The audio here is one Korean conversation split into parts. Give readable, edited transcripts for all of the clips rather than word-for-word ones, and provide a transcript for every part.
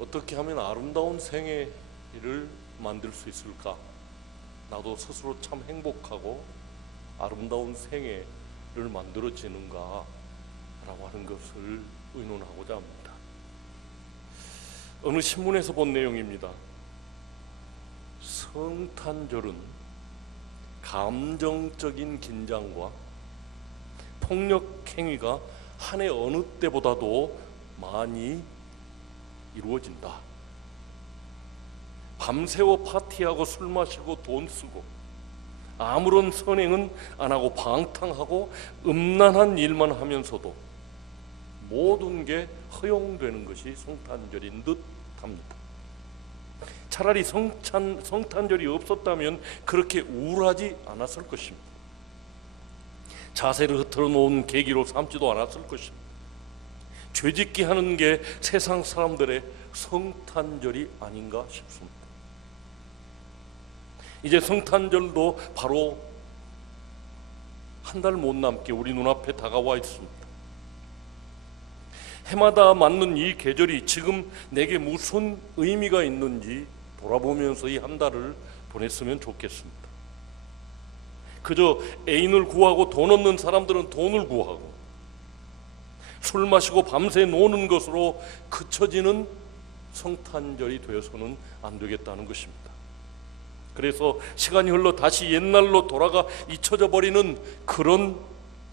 어떻게 하면 아름다운 생애를 만들 수 있을까? 나도 스스로 참 행복하고 아름다운 생애를 만들어지는가? 라고 하는 것을 의논하고자 합니다. 어느 신문에서 본 내용입니다. 성탄절은 감정적인 긴장과 폭력 행위가 한 해 어느 때보다도 많이 이루어진다. 밤새워 파티하고 술 마시고 돈 쓰고 아무런 선행은 안 하고 방탕하고 음란한 일만 하면서도 모든 게 허용되는 것이 성탄절인 듯 합니다. 차라리 성탄절이 없었다면 그렇게 우울하지 않았을 것입니다. 자세를 흐트러 놓은 계기로 삼지도 않았을 것입니다. 죄짓기 하는 게 세상 사람들의 성탄절이 아닌가 싶습니다. 이제 성탄절도 바로 한 달 못 남게 우리 눈앞에 다가와 있습니다. 해마다 맞는 이 계절이 지금 내게 무슨 의미가 있는지 돌아보면서 이 한 달을 보냈으면 좋겠습니다. 그저 애인을 구하고 돈 없는 사람들은 돈을 구하고 술 마시고 밤새 노는 것으로 그쳐지는 성탄절이 되어서는 안 되겠다는 것입니다. 그래서 시간이 흘러 다시 옛날로 돌아가 잊혀져 버리는 그런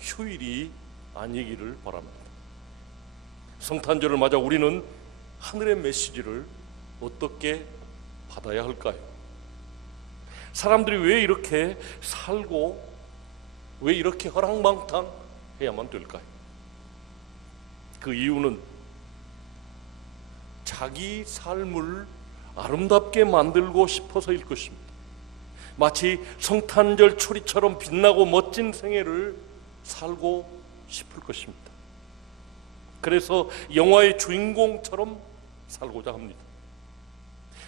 휴일이 아니기를 바랍니다. 성탄절을 맞아 우리는 하늘의 메시지를 어떻게 받아야 할까요? 사람들이 왜 이렇게 살고 왜 이렇게 허랑방탕해야만 될까요? 그 이유는 자기 삶을 아름답게 만들고 싶어서일 것입니다. 마치 성탄절 초리처럼 빛나고 멋진 생애를 살고 싶을 것입니다. 그래서 영화의 주인공처럼 살고자 합니다.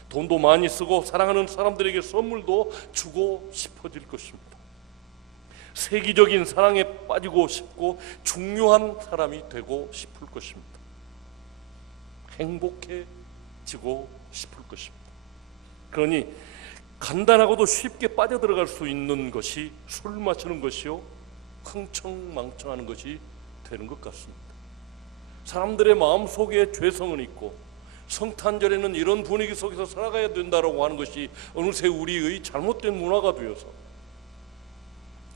돈도 많이 쓰고 사랑하는 사람들에게 선물도 주고 싶어질 것입니다. 세기적인 사랑에 빠지고 싶고 중요한 사람이 되고 싶을 것입니다. 행복해지고 싶을 것입니다. 그러니 간단하고도 쉽게 빠져들어갈 수 있는 것이 술 마시는 것이요 흥청망청하는 것이 되는 것 같습니다. 사람들의 마음속에 죄성은 있고 성탄절에는 이런 분위기 속에서 살아가야 된다고 하는 것이 어느새 우리의 잘못된 문화가 되어서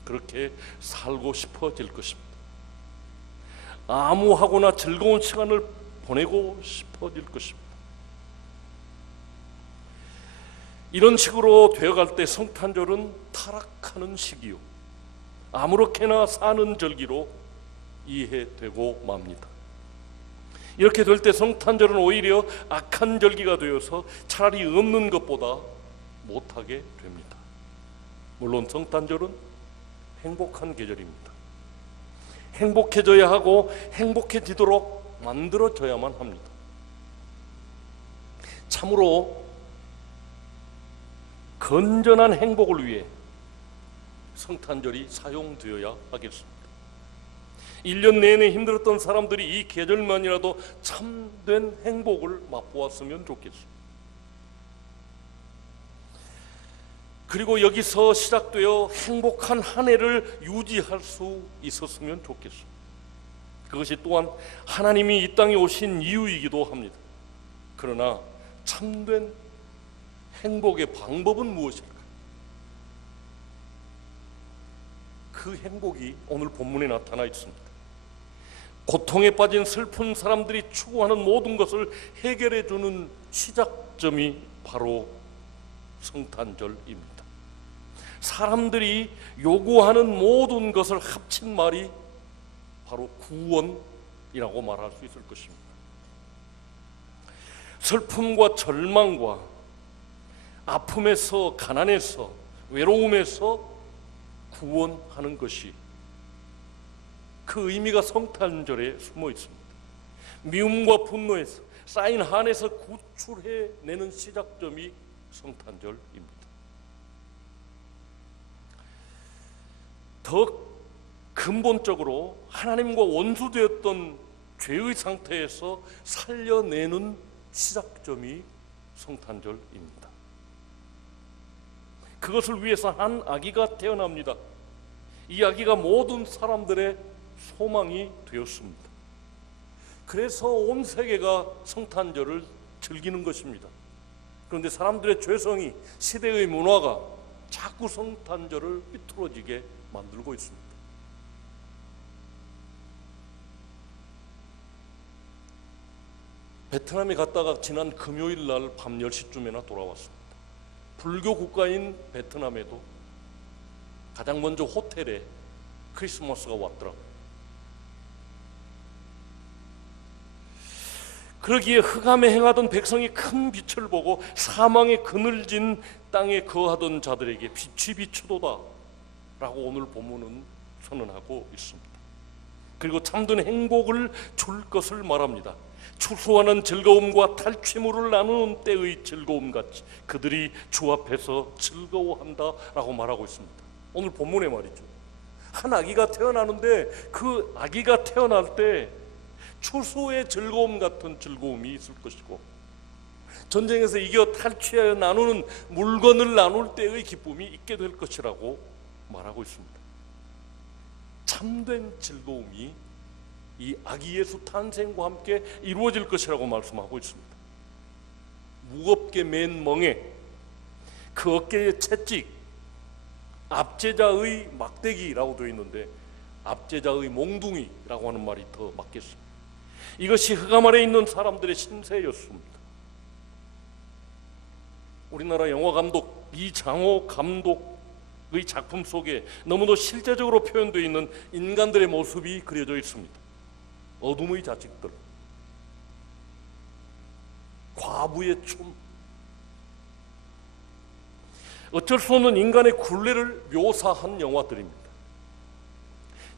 그렇게 살고 싶어질 것입니다. 암호하거나 즐거운 시간을 보내고 싶어질 것입니다. 이런 식으로 되어갈 때 성탄절은 타락하는 시기요 아무렇게나 사는 절기로 이해되고 맙니다. 이렇게 될 때 성탄절은 오히려 악한 절기가 되어서 차라리 없는 것보다 못하게 됩니다. 물론 성탄절은 행복한 계절입니다. 행복해져야 하고 행복해지도록 만들어져야만 합니다. 참으로 건전한 행복을 위해 성탄절이 사용되어야 하겠습니다. 1년 내내 힘들었던 사람들이 이 계절만이라도 참된 행복을 맛보았으면 좋겠습니다. 그리고 여기서 시작되어 행복한 한 해를 유지할 수 있었으면 좋겠습니다. 그것이 또한 하나님이 이 땅에 오신 이유이기도 합니다. 그러나 참된 행복의 방법은 무엇일까? 그 행복이 오늘 본문에 나타나 있습니다. 고통에 빠진 슬픈 사람들이 추구하는 모든 것을 해결해 주는 시작점이 바로 성탄절입니다. 사람들이 요구하는 모든 것을 합친 말이 바로 구원이라고 말할 수 있을 것입니다. 슬픔과 절망과 아픔에서, 가난에서, 외로움에서 구원하는 것이 그 의미가 성탄절에 숨어 있습니다. 미움과 분노에서 쌓인 한에서 구출해내는 시작점이 성탄절입니다. 더 근본적으로 하나님과 원수되었던 죄의 상태에서 살려내는 시작점이 성탄절입니다. 그것을 위해서 한 아기가 태어납니다. 이 아기가 모든 사람들의 소망이 되었습니다. 그래서 온 세계가 성탄절을 즐기는 것입니다. 그런데 사람들의 죄성이, 시대의 문화가 자꾸 성탄절을 삐뚤어지게 만들고 있습니다. 베트남에 갔다가 지난 금요일 날 밤 10시쯤에나 돌아왔습니다. 불교 국가인 베트남에도 가장 먼저 호텔에 크리스마스가 왔더라고요. 그러기에 흑암에 행하던 백성이 큰 빛을 보고 사망의 그늘진 땅에 거하던 자들에게 빛이 비추도다 라고 오늘 본문은 선언하고 있습니다. 그리고 참된 행복을 줄 것을 말합니다. 추수하는 즐거움과 탈취물을 나누는 때의 즐거움같이 그들이 주 앞에서 즐거워한다 라고 말하고 있습니다. 오늘 본문에 말이죠. 한 아기가 태어나는데 그 아기가 태어날 때 추수의 즐거움 같은 즐거움이 있을 것이고, 전쟁에서 이겨 탈취하여 나누는 물건을 나눌 때의 기쁨이 있게 될 것이라고 말하고 있습니다. 참된 즐거움이 이 아기 예수 탄생과 함께 이루어질 것이라고 말씀하고 있습니다. 무겁게 맨 멍에 그 어깨에 채찍, 압제자의 막대기라고 되어 있는데 압제자의 몽둥이라고 하는 말이 더 맞겠습니다. 이것이 흑암 아래 있는 사람들의 신세였습니다. 우리나라 영화 감독 이장호 감독의 작품 속에 너무도 실제적으로 표현되어 있는 인간들의 모습이 그려져 있습니다. 어둠의 자식들, 과부의 춤, 어쩔 수 없는 인간의 굴레를 묘사한 영화들입니다.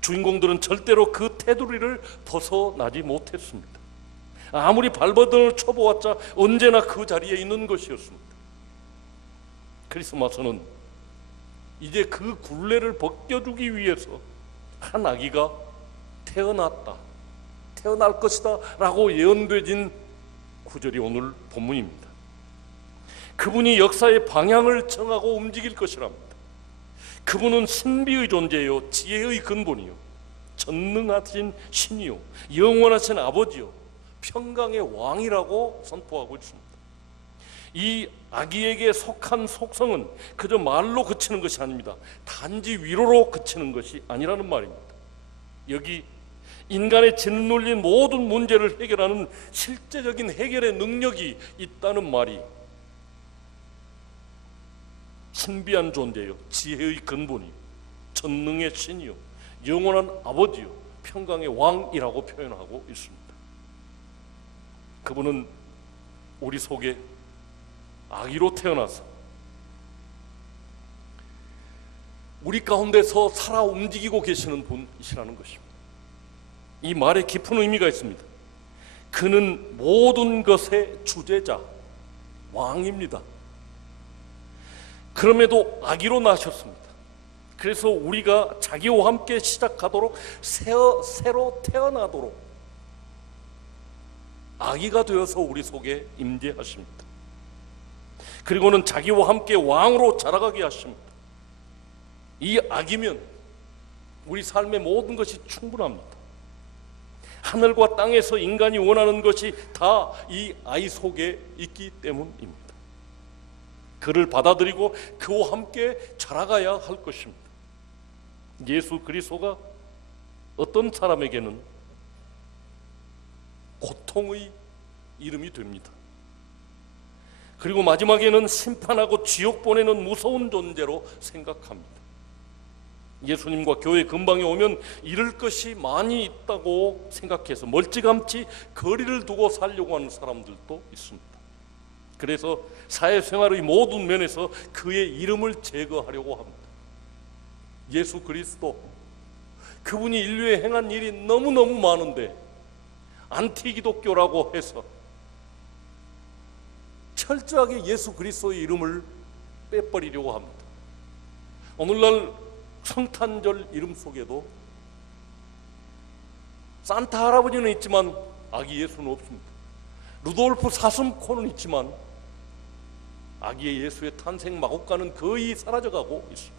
주인공들은 절대로 그 테두리를 벗어나지 못했습니다. 아무리 발버둥을 쳐보았자 언제나 그 자리에 있는 것이었습니다. 크리스마스는 이제 그 굴레를 벗겨주기 위해서 한 아기가 태어났다, 태어날 것이다 라고 예언되진 구절이 오늘 본문입니다. 그분이 역사의 방향을 정하고 움직일 것이랍니다. 그분은 신비의 존재요, 지혜의 근본이요, 전능하신 신이요, 영원하신 아버지요, 평강의 왕이라고 선포하고 있습니다. 이 아기에게 속한 속성은 그저 말로 그치는 것이 아닙니다. 단지 위로로 그치는 것이 아니라는 말입니다. 여기 인간의 짓눌린 모든 문제를 해결하는 실제적인 해결의 능력이 있다는 말이 신비한 존재요, 지혜의 근본이요, 전능의 신이요, 영원한 아버지요, 평강의 왕이라고 표현하고 있습니다. 그분은 우리 속에 아기로 태어나서 우리 가운데서 살아 움직이고 계시는 분이시라는 것입니다. 이 말에 깊은 의미가 있습니다. 그는 모든 것의 주제자, 왕입니다. 그럼에도 아기로 나셨습니다. 그래서 우리가 자기와 함께 시작하도록 새로 태어나도록 아기가 되어서 우리 속에 임재하십니다. 그리고는 자기와 함께 왕으로 자라가게 하십니다. 이 아기면 우리 삶의 모든 것이 충분합니다. 하늘과 땅에서 인간이 원하는 것이 다 이 아이 속에 있기 때문입니다. 그를 받아들이고 그와 함께 자라가야 할 것입니다. 예수 그리스도가 어떤 사람에게는 고통의 이름이 됩니다. 그리고 마지막에는 심판하고 지옥 보내는 무서운 존재로 생각합니다. 예수님과 교회 근방에 오면 잃을 것이 많이 있다고 생각해서 멀찌감치 거리를 두고 살려고 하는 사람들도 있습니다. 그래서 사회생활의 모든 면에서 그의 이름을 제거하려고 합니다. 예수 그리스도, 그분이 인류에 행한 일이 너무너무 많은데 안티기독교라고 해서 철저하게 예수 그리스도의 이름을 빼버리려고 합니다. 오늘날 성탄절 이름 속에도 산타 할아버지는 있지만 아기 예수는 없습니다. 루돌프 사슴코는 있지만 아기의 예수의 탄생 마곡간은 거의 사라져가고 있습니다.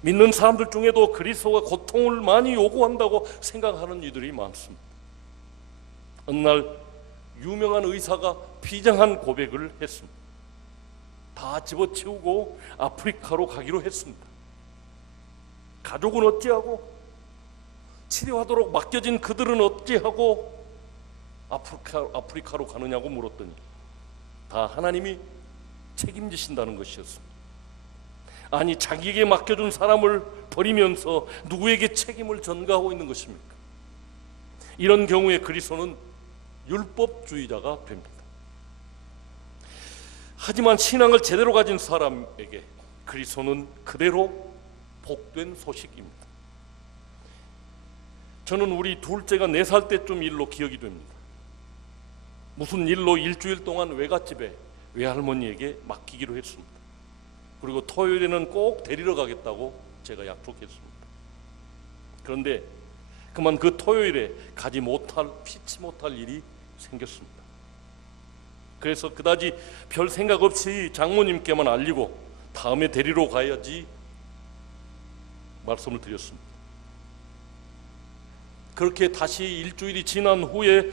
믿는 사람들 중에도 그리스도가 고통을 많이 요구한다고 생각하는 이들이 많습니다. 어느 날 유명한 의사가 비장한 고백을 했습니다. 다 집어치우고 아프리카로 가기로 했습니다. 가족은 어찌하고, 치료하도록 맡겨진 그들은 어찌하고 아프리카로 가느냐고 물었더니 다 하나님이 책임지신다는 것이었습니다. 아니, 자기에게 맡겨준 사람을 버리면서 누구에게 책임을 전가하고 있는 것입니까? 이런 경우에 그리스도는 율법주의자가 됩니다. 하지만 신앙을 제대로 가진 사람에게 그리스도는 그대로 복된 소식입니다. 저는 우리 둘째가 4살 때쯤 일로 기억이 됩니다. 무슨 일로 일주일 동안 외갓집에 외할머니에게 맡기기로 했습니다. 그리고 토요일에는 꼭 데리러 가겠다고 제가 약속했습니다. 그런데 그만 그 토요일에 가지 못할, 피치 못할 일이 생겼습니다. 그래서 그다지 별 생각 없이 장모님께만 알리고 다음에 데리러 가야지 말씀을 드렸습니다. 그렇게 다시 일주일이 지난 후에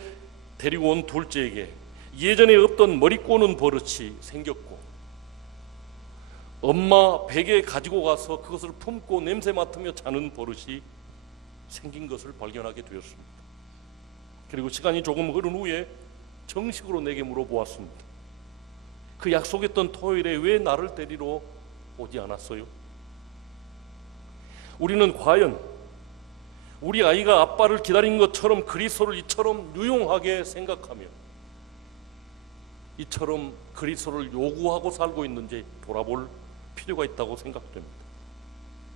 데리고 온 둘째에게 예전에 없던 머리 꼬는 버릇이 생겼고, 엄마 베개에 가지고 가서 그것을 품고 냄새 맡으며 자는 버릇이 생긴 것을 발견하게 되었습니다. 그리고 시간이 조금 흐른 후에 정식으로 내게 물어보았습니다. 그 약속했던 토요일에 왜 나를 데리러 오지 않았어요? 우리는 과연 우리 아이가 아빠를 기다린 것처럼 그리스도를 이처럼 유용하게 생각하며 이처럼 그리스도를 요구하고 살고 있는지 돌아볼 필요가 있다고 생각됩니다.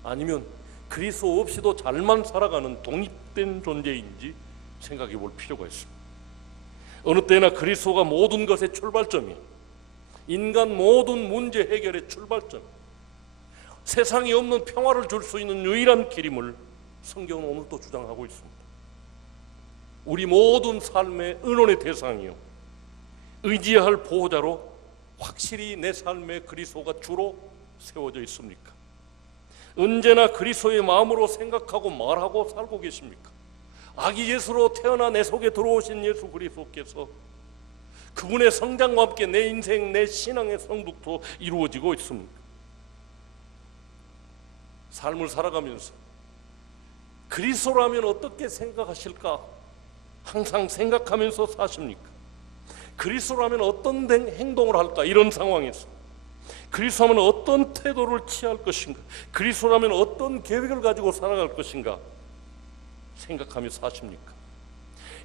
아니면 그리스도 없이도 잘만 살아가는 독립된 존재인지 생각해 볼 필요가 있습니다. 어느 때나 그리스도가 모든 것의 출발점이, 인간 모든 문제 해결의 출발점, 세상에 없는 평화를 줄 수 있는 유일한 길임을 성경은 오늘도 주장하고 있습니다. 우리 모든 삶의 의논의 대상이요, 의지해야 할 보호자로 확실히 내 삶에 그리스도가 주로 세워져 있습니까? 언제나 그리스도의 마음으로 생각하고 말하고 살고 계십니까? 아기 예수로 태어나 내 속에 들어오신 예수 그리스도께서 그분의 성장과 함께 내 인생, 내 신앙의 성숙도 이루어지고 있습니다. 삶을 살아가면서 그리스도라면 어떻게 생각하실까 항상 생각하면서 사십니까? 그리스도라면 어떤 행동을 할까? 이런 상황에서 그리스도라면 어떤 태도를 취할 것인가? 그리스도라면 어떤 계획을 가지고 살아갈 것인가? 생각하며 사십니까?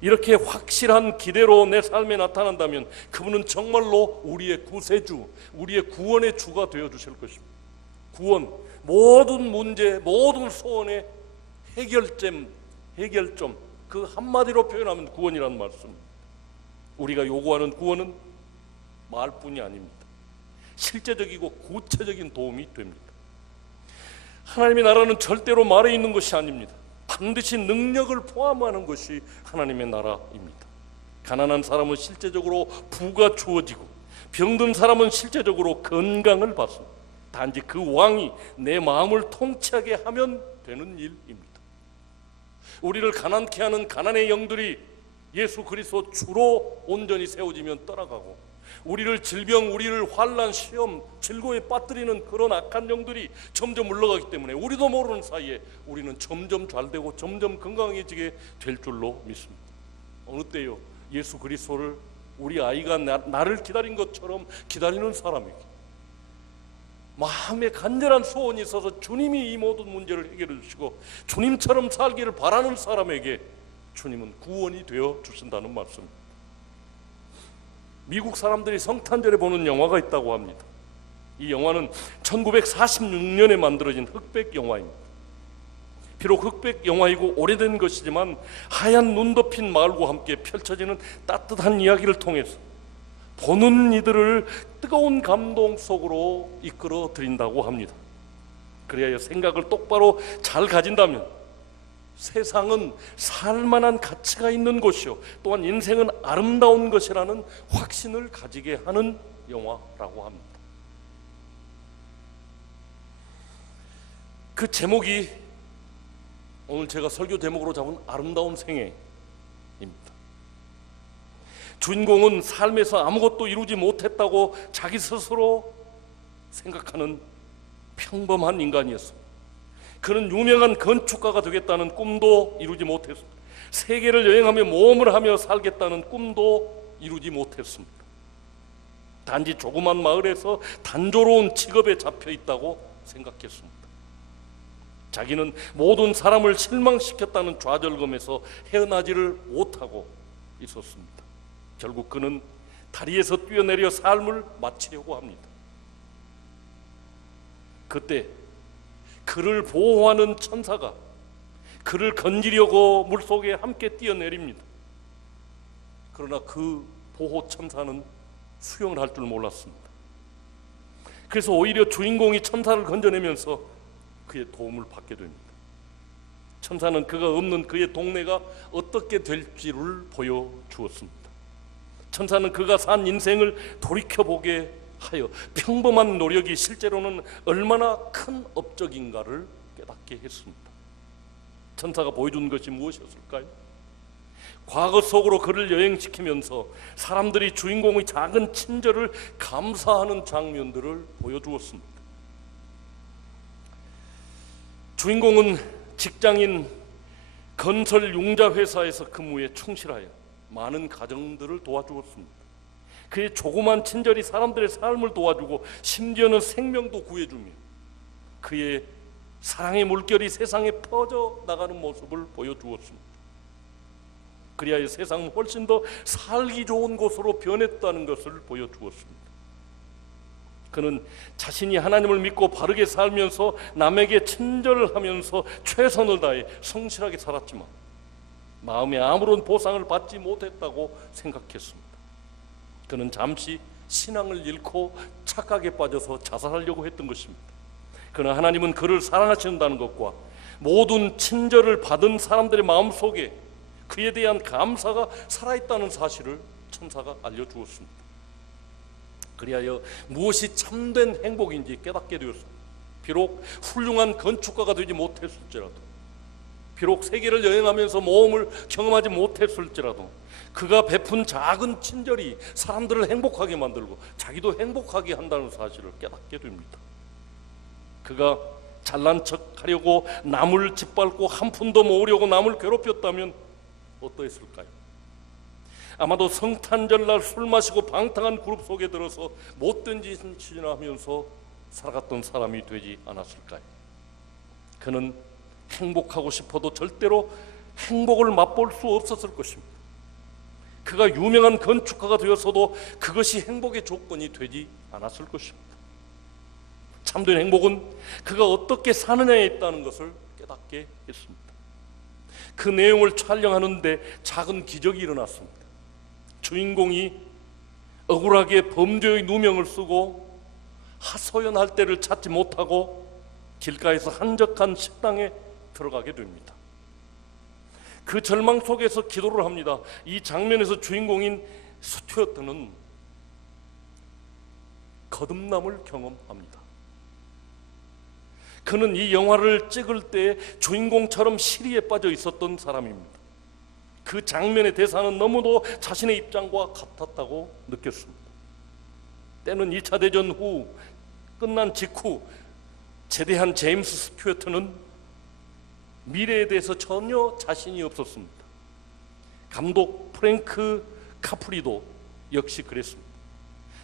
이렇게 확실한 기대로 내 삶에 나타난다면 그분은 정말로 우리의 구세주, 우리의 구원의 주가 되어주실 것입니다. 구원, 모든 문제, 모든 소원의 해결점, 그 한마디로 표현하면 구원이라는 말씀입니다. 우리가 요구하는 구원은 말뿐이 아닙니다. 실제적이고 구체적인 도움이 됩니다. 하나님의 나라는 절대로 말에 있는 것이 아닙니다. 반드시 능력을 포함하는 것이 하나님의 나라입니다. 가난한 사람은 실제적으로 부가 주어지고 병든 사람은 실제적으로 건강을 받습니다. 단지 그 왕이 내 마음을 통치하게 하면 되는 일입니다. 우리를 가난케 하는 가난의 영들이 예수 그리스도 주로 온전히 세워지면 떠나가고, 우리를 질병, 우리를 환난, 시험, 질고에 빠뜨리는 그런 악한 영들이 점점 물러가기 때문에 우리도 모르는 사이에 우리는 점점 잘되고 점점 건강해지게 될 줄로 믿습니다. 어느 때요, 예수 그리스도를 우리 아이가 나를 기다린 것처럼 기다리는 사람에게, 마음에 간절한 소원이 있어서 주님이 이 모든 문제를 해결해 주시고 주님처럼 살기를 바라는 사람에게 주님은 구원이 되어 주신다는 말씀입니다. 미국 사람들이 성탄절에 보는 영화가 있다고 합니다. 이 영화는 1946년에 만들어진 흑백 영화입니다. 비록 흑백 영화이고 오래된 것이지만 하얀 눈 덮인 마을과 함께 펼쳐지는 따뜻한 이야기를 통해서 보는 이들을 뜨거운 감동 속으로 이끌어 드린다고 합니다. 그래야 생각을 똑바로 잘 가진다면 세상은 살만한 가치가 있는 곳이요, 또한 인생은 아름다운 것이라는 확신을 가지게 하는 영화라고 합니다. 그 제목이 오늘 제가 설교 제목으로 잡은 아름다운 생애입니다. 주인공은 삶에서 아무것도 이루지 못했다고 자기 스스로 생각하는 평범한 인간이었습니다. 그는 유명한 건축가가 되겠다는 꿈도 이루지 못했습니다. 세계를 여행하며 모험을 하며 살겠다는 꿈도 이루지 못했습니다. 단지 조그만 마을에서 단조로운 직업에 잡혀 있다고 생각했습니다. 자기는 모든 사람을 실망시켰다는 좌절감에서 헤어나지를 못하고 있었습니다. 결국 그는 다리에서 뛰어내려 삶을 마치려고 합니다. 그때 그를 보호하는 천사가 그를 건지려고 물속에 함께 뛰어내립니다. 그러나 그 보호 천사는 수영을 할 줄 몰랐습니다. 그래서 오히려 주인공이 천사를 건져내면서 그의 도움을 받게 됩니다. 천사는 그가 없는 그의 동네가 어떻게 될지를 보여주었습니다. 천사는 그가 산 인생을 돌이켜보게 하여 평범한 노력이 실제로는 얼마나 큰 업적인가를 깨닫게 했습니다. 천사가 보여준 것이 무엇이었을까요? 과거 속으로 그를 여행시키면서 사람들이 주인공의 작은 친절을 감사하는 장면들을 보여주었습니다. 주인공은 직장인 건설 융자 회사에서 근무에 충실하여 많은 가정들을 도와주었습니다. 그의 조그만 친절이 사람들의 삶을 도와주고 심지어는 생명도 구해주며 그의 사랑의 물결이 세상에 퍼져나가는 모습을 보여주었습니다. 그리하여 세상은 훨씬 더 살기 좋은 곳으로 변했다는 것을 보여주었습니다. 그는 자신이 하나님을 믿고 바르게 살면서 남에게 친절하면서 최선을 다해 성실하게 살았지만 마음에 아무런 보상을 받지 못했다고 생각했습니다. 그는 잠시 신앙을 잃고 착각에 빠져서 자살하려고 했던 것입니다. 그러나 하나님은 그를 사랑하신다는 것과 모든 친절을 받은 사람들의 마음속에 그에 대한 감사가 살아있다는 사실을 천사가 알려주었습니다. 그리하여 무엇이 참된 행복인지 깨닫게 되었습니다. 비록 훌륭한 건축가가 되지 못했을지라도, 비록 세계를 여행하면서 모험을 경험하지 못했을지라도 그가 베푼 작은 친절이 사람들을 행복하게 만들고 자기도 행복하게 한다는 사실을 깨닫게 됩니다. 그가 잘난 척하려고 남을 짓밟고 한 푼 더 모으려고 남을 괴롭혔다면 어떠했을까요? 아마도 성탄절날 술 마시고 방탕한 그룹 속에 들어서 못된 짓이나 하면서 살아갔던 사람이 되지 않았을까요? 그는 행복하고 싶어도 절대로 행복을 맛볼 수 없었을 것입니다. 그가 유명한 건축가가 되었어도 그것이 행복의 조건이 되지 않았을 것입니다. 참된 행복은 그가 어떻게 사느냐에 있다는 것을 깨닫게 했습니다. 그 내용을 촬영하는데 작은 기적이 일어났습니다. 주인공이 억울하게 범죄의 누명을 쓰고 하소연할 때를 찾지 못하고 길가에서 한적한 식당에 들어가게 됩니다. 그 절망 속에서 기도를 합니다. 이 장면에서 주인공인 스튜어트는 거듭남을 경험합니다. 그는 이 영화를 찍을 때 주인공처럼 시리에 빠져 있었던 사람입니다. 그 장면의 대사는 너무도 자신의 입장과 같았다고 느꼈습니다. 때는 2차 대전 후 끝난 직후 제대한 제임스 스튜어트는 미래에 대해서 전혀 자신이 없었습니다. 감독 프랭크 카프리도 역시 그랬습니다.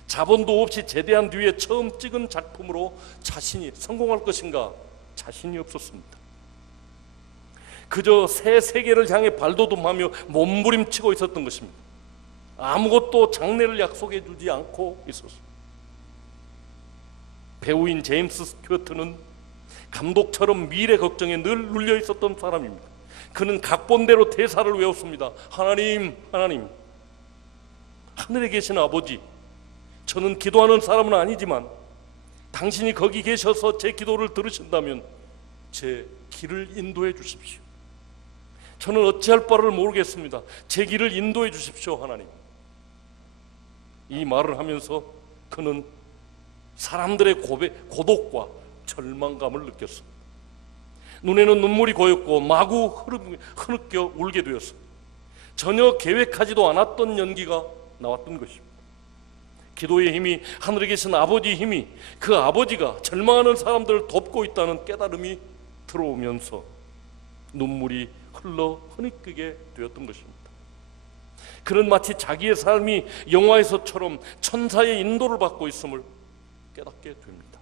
자본도 없이 제대한 뒤에 처음 찍은 작품으로 자신이 성공할 것인가 자신이 없었습니다. 그저 새 세계를 향해 발돋움하며 몸부림치고 있었던 것입니다. 아무것도 장래를 약속해 주지 않고 있었습니다. 배우인 제임스 스튜어트는 감독처럼 미래 걱정에 늘 눌려 있었던 사람입니다. 그는 각본대로 대사를 외웠습니다. 하나님, 하나님, 하늘에 계신 아버지, 저는 기도하는 사람은 아니지만 당신이 거기 계셔서 제 기도를 들으신다면 제 길을 인도해 주십시오. 저는 어찌할 바를 모르겠습니다. 제 길을 인도해 주십시오, 하나님. 이 말을 하면서 그는 사람들의 고독과 절망감을 느꼈습니다. 눈에는 눈물이 고였고 마구 흐느껴 울게 되었습니다. 전혀 계획하지도 않았던 연기가 나왔던 것입니다. 기도의 힘이, 하늘에 계신 아버지의 힘이, 그 아버지가 절망하는 사람들을 돕고 있다는 깨달음이 들어오면서 눈물이 흘러 흐느끼게 되었던 것입니다. 그는 마치 자기의 삶이 영화에서처럼 천사의 인도를 받고 있음을 깨닫게 됩니다.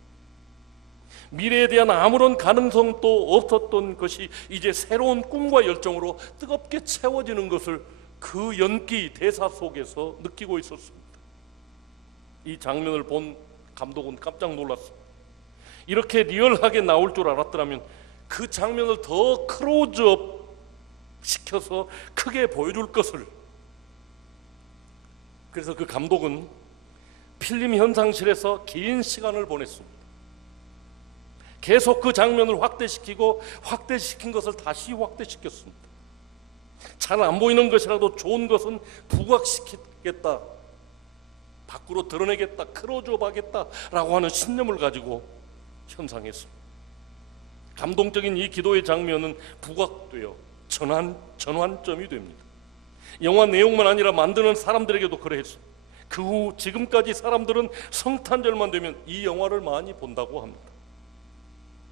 미래에 대한 아무런 가능성도 없었던 것이 이제 새로운 꿈과 열정으로 뜨겁게 채워지는 것을 그 연기 대사 속에서 느끼고 있었습니다. 이 장면을 본 감독은 깜짝 놀랐습니다. 이렇게 리얼하게 나올 줄 알았더라면 그 장면을 더 클로즈업 시켜서 크게 보여줄 것을. 그래서 그 감독은 필름 현상실에서 긴 시간을 보냈습니다. 계속 그 장면을 확대시키고 확대시킨 것을 다시 확대시켰습니다. 잘 안 보이는 것이라도 좋은 것은 부각시키겠다, 밖으로 드러내겠다, 클로즈업 하겠다라고 하는 신념을 가지고 현상했습니다. 감동적인 이 기도의 장면은 부각되어 전환점이 됩니다. 영화 내용만 아니라 만드는 사람들에게도 그러했습니다. 그 후 지금까지 사람들은 성탄절만 되면 이 영화를 많이 본다고 합니다.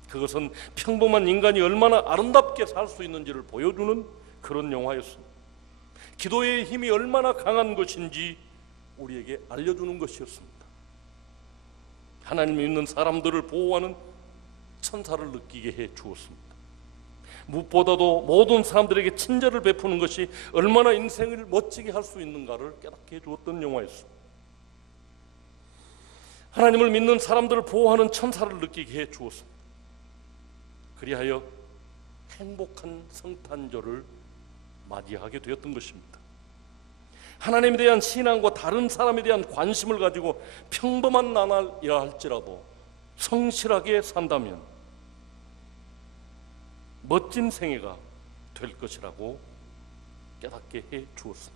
그것은 평범한 인간이 얼마나 아름답게 살 수 있는지를 보여주는 그런 영화였습니다. 기도의 힘이 얼마나 강한 것인지 우리에게 알려주는 것이었습니다. 하나님을 믿는 사람들을 보호하는 천사를 느끼게 해 주었습니다. 무엇보다도 모든 사람들에게 친절을 베푸는 것이 얼마나 인생을 멋지게 할 수 있는가를 깨닫게 해 주었던 영화였습니다. 하나님을 믿는 사람들을 보호하는 천사를 느끼게 해 주었습니다. 그리하여 행복한 성탄절을 맞이하게 되었던 것입니다. 하나님에 대한 신앙과 다른 사람에 대한 관심을 가지고 평범한 나날이라 할지라도 성실하게 산다면 멋진 생애가 될 것이라고 깨닫게 해 주었습니다.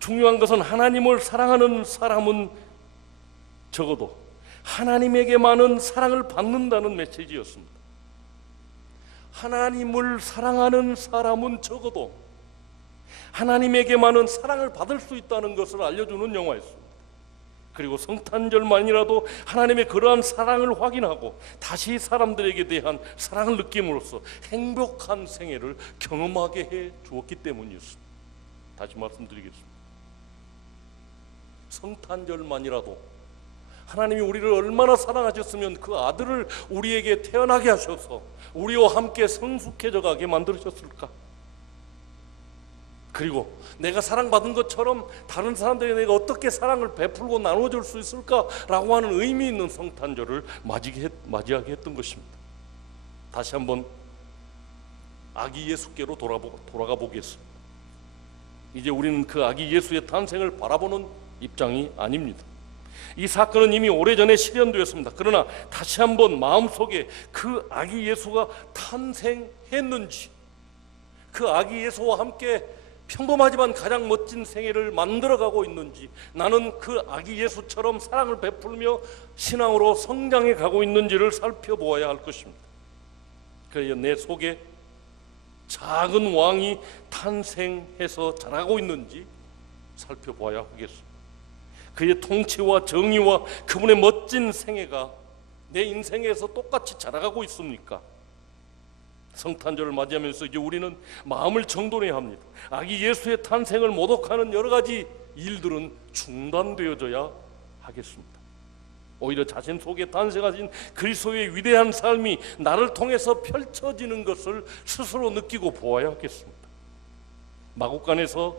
중요한 것은 하나님을 사랑하는 사람은 적어도 하나님에게만은 사랑을 받는다는 메시지였습니다. 하나님을 사랑하는 사람은 적어도 하나님에게만은 사랑을 받을 수 있다는 것을 알려주는 영화였습니다. 그리고 성탄절만이라도 하나님의 그러한 사랑을 확인하고 다시 사람들에게 대한 사랑을 느낌으로써 행복한 생애를 경험하게 해 주었기 때문이었습니다. 다시 말씀드리겠습니다. 성탄절만이라도 하나님이 우리를 얼마나 사랑하셨으면 그 아들을 우리에게 태어나게 하셔서 우리와 함께 성숙해져 가게 만드셨을까? 그리고 내가 사랑받은 것처럼 다른 사람들에게 내가 어떻게 사랑을 베풀고 나눠줄 수 있을까라고 하는 의미 있는 성탄절을 맞이하게 했던 것입니다. 다시 한번 아기 예수께로 돌아가 보겠습니다. 이제 우리는 그 아기 예수의 탄생을 바라보는 입장이 아닙니다. 이 사건은 이미 오래전에 실현되었습니다. 그러나 다시 한번 마음속에 그 아기 예수가 탄생했는지, 그 아기 예수와 함께 평범하지만 가장 멋진 생애를 만들어가고 있는지, 나는 그 아기 예수처럼 사랑을 베풀며 신앙으로 성장해 가고 있는지를 살펴보아야 할 것입니다. 그래야 내 속에 작은 왕이 탄생해서 자라고 있는지 살펴봐야 하겠습니다. 그의 통치와 정의와 그분의 멋진 생애가 내 인생에서 똑같이 자라가고 있습니까? 성탄절을 맞이하면서 이제 우리는 마음을 정돈해야 합니다. 아기 예수의 탄생을 모독하는 여러 가지 일들은 중단되어져야 하겠습니다. 오히려 자신 속에 탄생하신 그리스도의 위대한 삶이 나를 통해서 펼쳐지는 것을 스스로 느끼고 보아야 하겠습니다. 마국간에서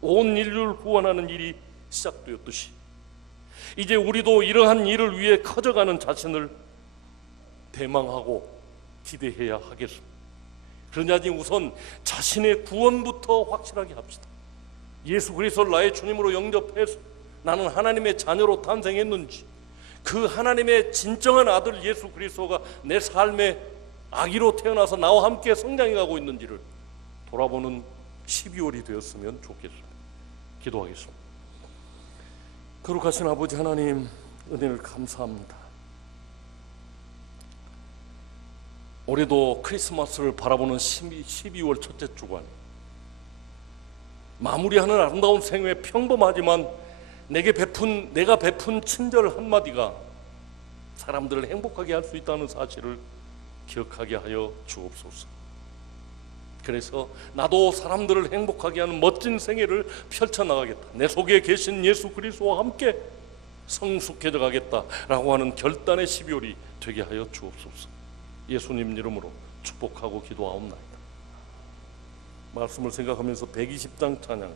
온 인류를 구원하는 일이 시작되었듯이 이제 우리도 이러한 일을 위해 커져가는 자신을 대망하고 기대해야 하겠습니다. 그러냐니 우선 자신의 구원부터 확실하게 합시다. 예수 그리스도를 나의 주님으로 영접해서 나는 하나님의 자녀로 탄생했는지, 그 하나님의 진정한 아들 예수 그리스도가 내 삶의 아기로 태어나서 나와 함께 성장해 가고 있는지를 돌아보는 12월이 되었으면 좋겠습니다. 기도하겠습니다. 거룩하신 아버지 하나님, 은혜를 감사합니다. 올해도 크리스마스를 바라보는 12월 첫째 주간, 마무리하는 아름다운 생애, 평범하지만 내가 베푼 친절 한마디가 사람들을 행복하게 할 수 있다는 사실을 기억하게 하여 주옵소서. 그래서 나도 사람들을 행복하게 하는 멋진 생애를 펼쳐나가겠다, 내 속에 계신 예수 그리스도와 함께 성숙해져 가겠다라고 하는 결단의 12월이 되게 하여 주옵소서. 예수님 이름으로 축복하고 기도하옵나이다. 말씀을 생각하면서 120장 찬양